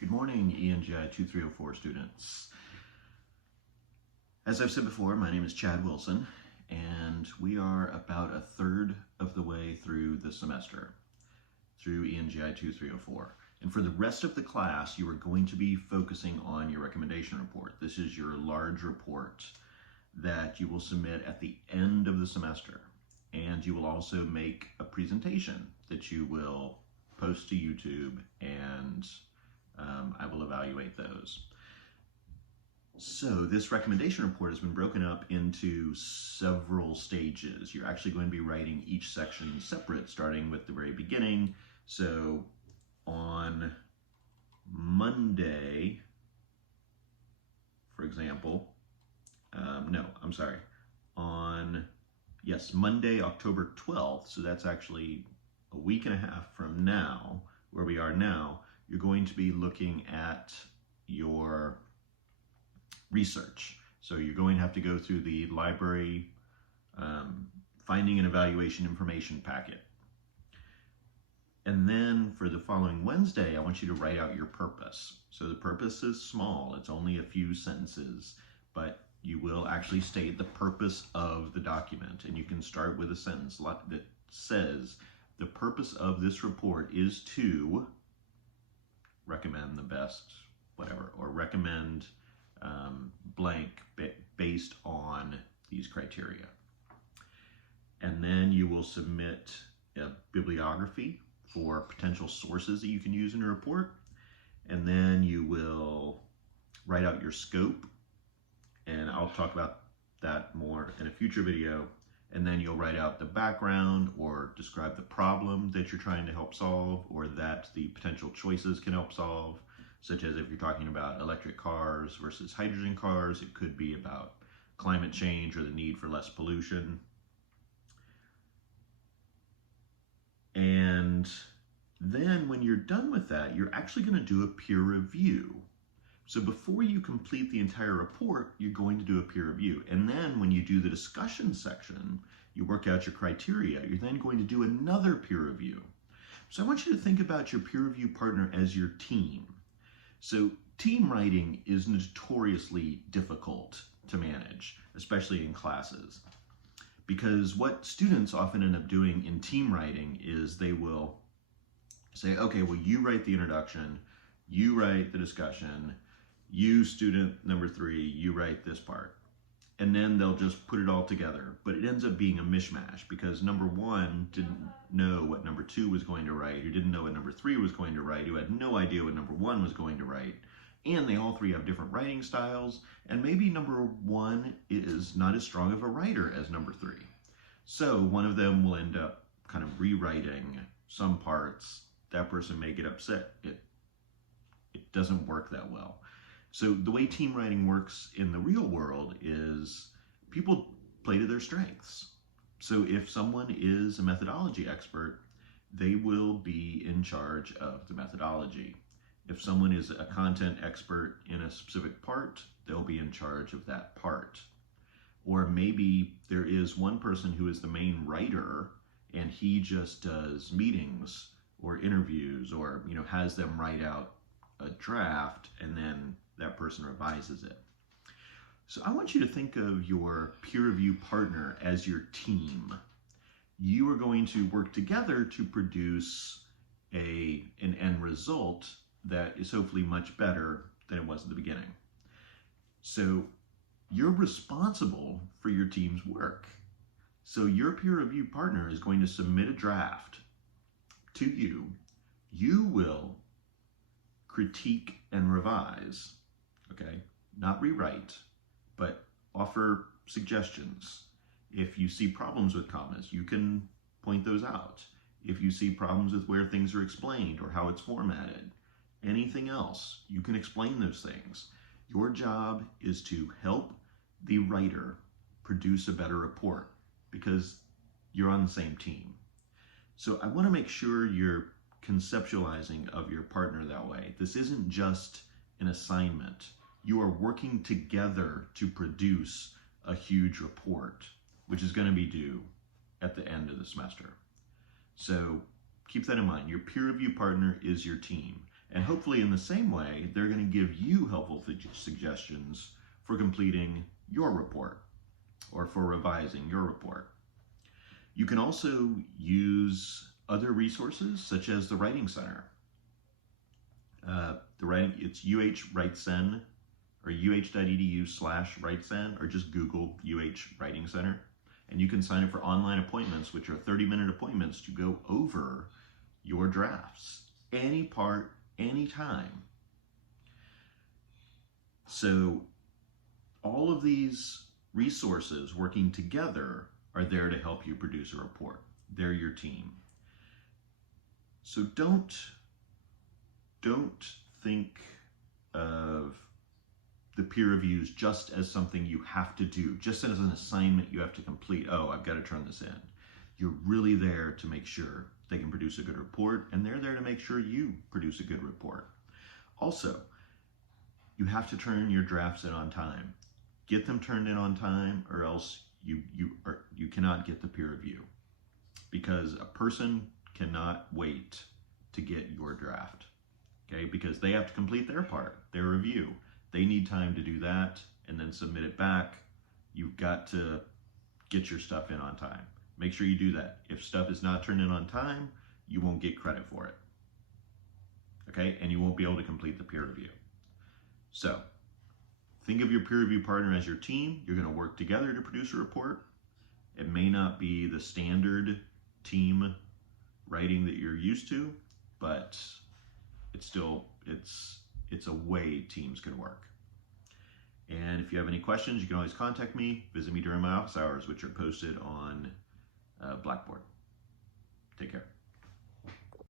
Good morning, ENGI 2304 students. As I've said before, my name is Chad Wilson, and we are about a third of the way through the semester, through ENGI 2304. And for the rest of the class, you are going to be focusing on your recommendation report. This is your large report that you will submit at the end of the semester. And you will also make a presentation that you will post to YouTube, and I will evaluate those. So this recommendation report has been broken up into several stages. You're actually going to be writing each section separate, starting with the very beginning. So on Monday, for example, Monday, October 12th, so that's actually a week and a half from now, where we are now, you're going to be looking at your research. So you're going to have to go through the library finding and evaluation information packet. And then for the following Wednesday, I want you to write out your purpose. So the purpose is small, it's only a few sentences, but you will actually state the purpose of the document. And you can start with a sentence that says, the purpose of this report is to recommend the best, whatever, or recommend blank based on these criteria. And then you will submit a bibliography for potential sources that you can use in your report. And then you will write out your scope, and I'll talk about that more in a future video. And then you'll write out the background or describe the problem that you're trying to help solve, or that the potential choices can help solve, such as if you're talking about electric cars versus hydrogen cars, it could be about climate change or the need for less pollution. And then when you're done with that, you're actually going to do a peer review. So before you complete the entire report, you're going to do a peer review. And then when you do the discussion section, you work out your criteria. You're then going to do another peer review. So I want you to think about your peer review partner as your team. So team writing is notoriously difficult to manage, especially in classes, because what students often end up doing in team writing is they will say, okay, well, you write the introduction, you write the discussion, you, student number 3, you write this part. And then they'll just put it all together. But it ends up being a mishmash because number 1 didn't know what number 2 was going to write, who didn't know what number 3 was going to write, who had no idea what number 1 was going to write. And they all 3 have different writing styles. And maybe number 1 is not as strong of a writer as number 3. So one of them will end up kind of rewriting some parts. That person may get upset. It doesn't work that well. So the way team writing works in the real world is people play to their strengths. So if someone is a methodology expert, they will be in charge of the methodology. If someone is a content expert in a specific part, they'll be in charge of that part. Or maybe there is one person who is the main writer and he just does meetings or interviews, or has them write out a draft and then that person revises it. So I want you to think of your peer review partner as your team. You are going to work together to produce an end result that is hopefully much better than it was at the beginning. So you're responsible for your team's work. So your peer review partner is going to submit a draft to you. You will critique and revise, okay? Not rewrite, but offer suggestions. If you see problems with commas, you can point those out. If you see problems with where things are explained or how it's formatted, anything else, you can explain those things. Your job is to help the writer produce a better report because you're on the same team. So I want to make sure you're conceptualizing of your partner that way. This isn't just an assignment. You are working together to produce a huge report, which is going to be due at the end of the semester. So keep that in mind. Your peer review partner is your team. And hopefully in the same way, they're going to give you helpful suggestions for completing your report or for revising your report. You can also use other resources such as the Writing Center. It's UH-WriteCen or uh.edu/WriteCen, or just Google UH Writing Center. And you can sign up for online appointments, which are 30-minute appointments to go over your drafts, any part, anytime. So all of these resources working together are there to help you produce a report. They're your team. So don't think of the peer reviews just as something you have to do, just as an assignment you have to complete. Oh, I've got to turn this in. You're really there to make sure they can produce a good report, and they're there to make sure you produce a good report. Also, you have to turn your drafts in on time. Get them turned in on time, or else you cannot get the peer review, because a person cannot wait to get your draft. Okay, because they have to complete their part, their review. They need time to do that and then submit it back. You've got to get your stuff in on time. Make sure you do that. If stuff is not turned in on time, you won't get credit for it. Okay, and you won't be able to complete the peer review. So think of your peer review partner as your team. You're going to work together to produce a report. It may not be the standard team writing that you're used to, but it's a way teams can work. And if you have any questions, you can always contact me. Visit me during my office hours, which are posted on Blackboard. Take care.